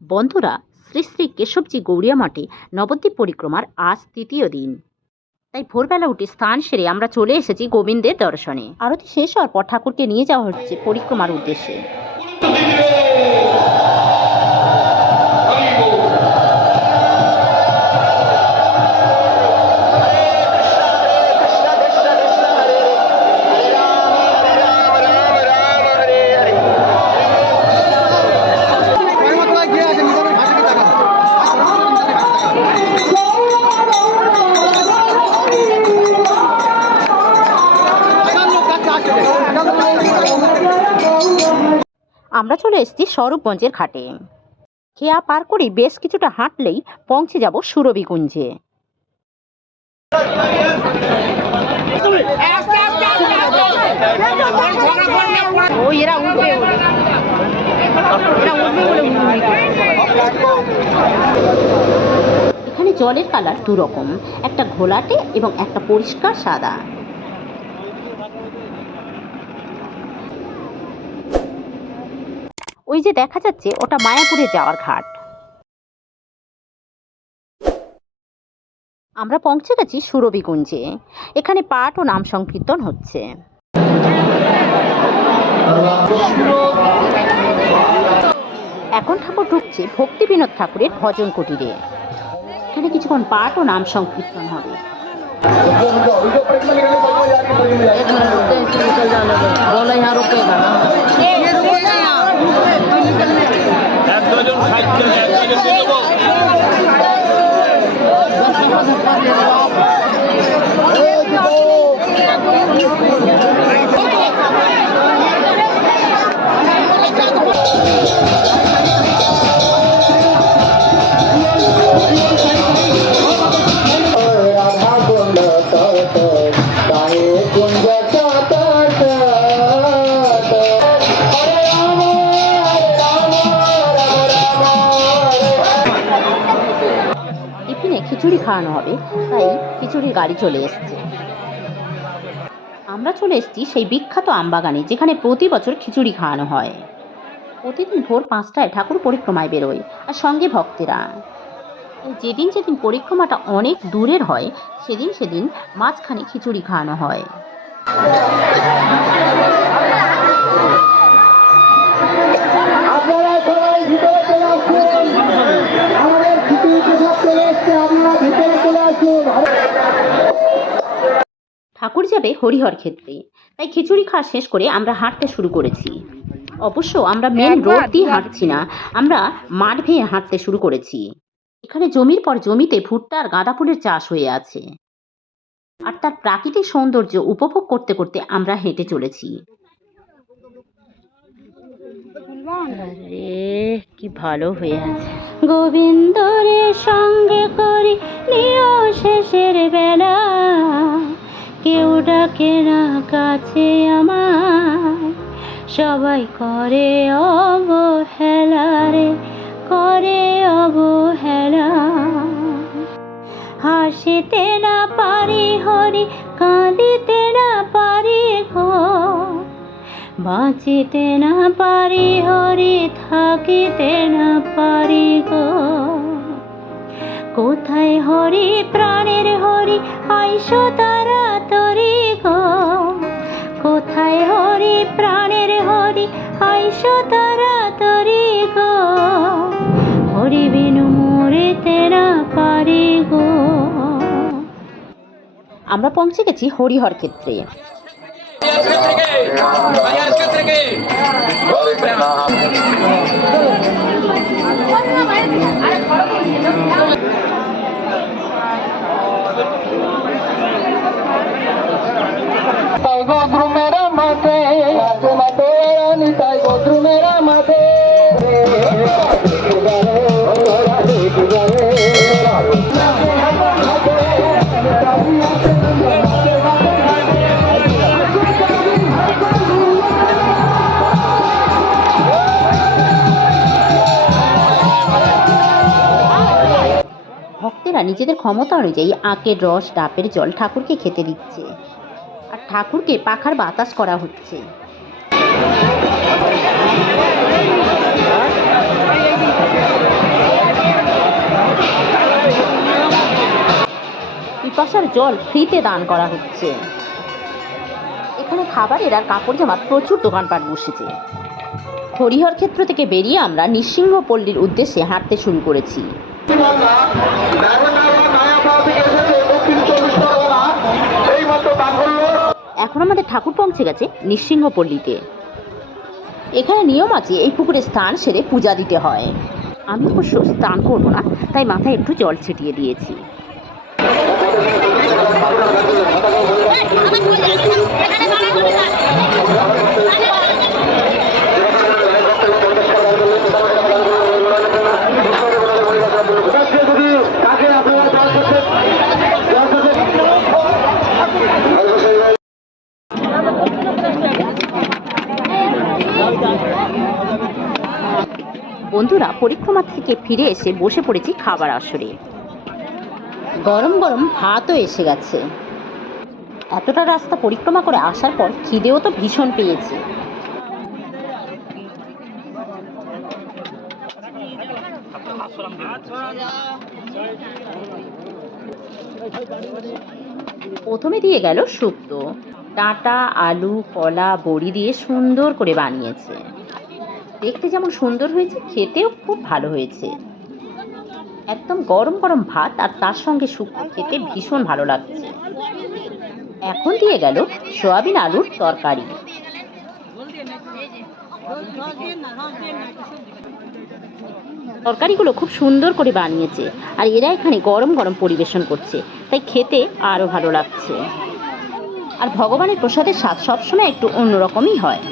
বন্ধুরা, শ্রী শ্রী কেশবজি গৌড়িয়া মঠে নবদ্বীপ পরিক্রমার আজ তৃতীয় দিন। তাই ভোরবেলা উঠে স্নান সেরে আমরা চলে এসেছি গোবিন্দের দর্শনে। আরতি শেষ হওয়ার পর ঠাকুরকে নিয়ে যাওয়া হচ্ছে পরিক্রমার উদ্দেশ্যে। আমরা চলে এসেছি স্বরূপগঞ্জের ঘাটে। খেয়া পার করে বেশ কিছুটা হাঁটলেই পৌঁছে যাব সুরভিকুঞ্জে। এখানে জলের কালার দু রকম, একটা ঘোলাটে এবং একটা পরিষ্কার সাদা। ওই যে দেখা যাচ্ছে ওটা মায়াপুরে যাওয়ার ঘাট। আমরা পৌঁছে গেছি সুরভিকুঞ্জে। এখানে পাঠ ও নাম সংকীর্তন হচ্ছে। এখন ঠাকুর ঢুকছে ভক্তি বিনোদ ঠাকুরের ভজন কুটিরে। এখানে কিছুক্ষণ পাঠ ও নাম সংকীর্তন হবে। খিচুড়ি খাওয়ানো হবে, তাই খিচুড়ির গাড়ি চলে এসছে। আমরা চলে এসেছি সেই বিখ্যাত আমবাগানে, যেখানে প্রতি বছর খিচুড়ি খাওয়ানো হয়। প্রতিদিন ভোর 5টায় ঠাকুর পরিক্রমায় বেরোয়, আর সঙ্গে ভক্তেরা। যেদিন যেদিন পরিক্রমাটা অনেক দূরের হয়, সেদিন মাঝখানে খিচুড়ি খাওয়ানো হয়। ঠাকুর যাবে হরিহর ক্ষেত্রে, তাই খিচুড়ি খাওয়া শেষ করে আমরা হাঁটতে শুরু করেছি। অবশ্য আমরা মেন রোড দিয়ে হাঁটছি না, আমরা মাঠ ভেঙে হাঁটতে শুরু করেছি। এখানে জমির পর জমিতে ভুট্টা আর গাঁদা ফুলের চাষ হয়ে আছে, আর তার প্রাকৃতিক সৌন্দর্য উপভোগ করতে করতে আমরা হেঁটে চলেছি। আরে কি ভালো হয়ে আছে। গোবিন্দরে সঙ্গে করি নিও শেষের বেলা, কেউ ডাকে না কাছে আমার, সবাই করে অবহেলা রে, করে অবহেলা। হাসিতে না পারি হরি, কাঁদিতে না পারি গো, বাঁচিতে না পারি হরি, থাকিতে না পারি গো। কোথায় হরি প্রাণের হরি, আইসো তাড়াতাড়ি গো। কোথায় হরি প্রাণের হরি, আইসো তাড়াতাড়ি গো। হরি বিনু মরিতে না পারি গো। আমরা পৌঁছে গেছি হরিহর ক্ষেত্রে। গোদ্রুমেরা মাঠে গোদ্রুমেরা মাঠে ভক্তেরা নিজেদের ক্ষমতা অনুযায়ী আখের রস, ডাবের জল ঠাকুরকে খেতে দিচ্ছে, আর ঠাকুরকে পাখার বাতাস করা হচ্ছে। জল ফ্রিতে দান করা হচ্ছে। এখানে খাবারের আর কাপড় জামার প্রচুর দোকানপাট বসেছে। হরিহর ক্ষেত্র থেকে বেরিয়ে আমরা নৃসিংহপল্লীর উদ্দেশ্যে হাঁটতে শুরু করেছি। এখন আমাদের ঠাকুর পৌঁছে গেছে নৃসিংহপল্লীতে। এখানে নিয়ম আছে এই পুকুরে স্নান সেরে পূজা দিতে হয়। আমি অবশ্য স্নান করবো না, তাই মাথায় একটু জল ছিটিয়ে দিয়েছি। বন্ধুরা, পরিক্রমা থেকে ফিরে এসে বসে পড়েছি খাবার আসরে। গরম গরম ভাতও এসে গেছে। এতটা রাস্তা পরিক্রমা করে আসার পর খিদেও তো ভীষণ পেয়েছে। প্রথমে দিয়ে গেল শুক্তো। ডাঁটা, আলু, কলা, বড়ি দিয়ে সুন্দর করে বানিয়েছে। দেখতে যেমন সুন্দর হয়েছে, খেতেও খুব ভালো হয়েছে। একদম গরম গরম ভাত আর তার সঙ্গে শুক্তো খেতে ভীষণ ভালো লাগছে। এখন দিয়ে গেল সয়াবিন আলুর তরকারি। তরকারিগুলো খুব সুন্দর করে বানিয়েছে, আর এরা এখানে গরম গরম পরিবেশন করছে, তাই খেতে আরও ভালো লাগছে। আর ভগবানের প্রসাদের স্বাদ সবসময় একটু অন্যরকমই হয়।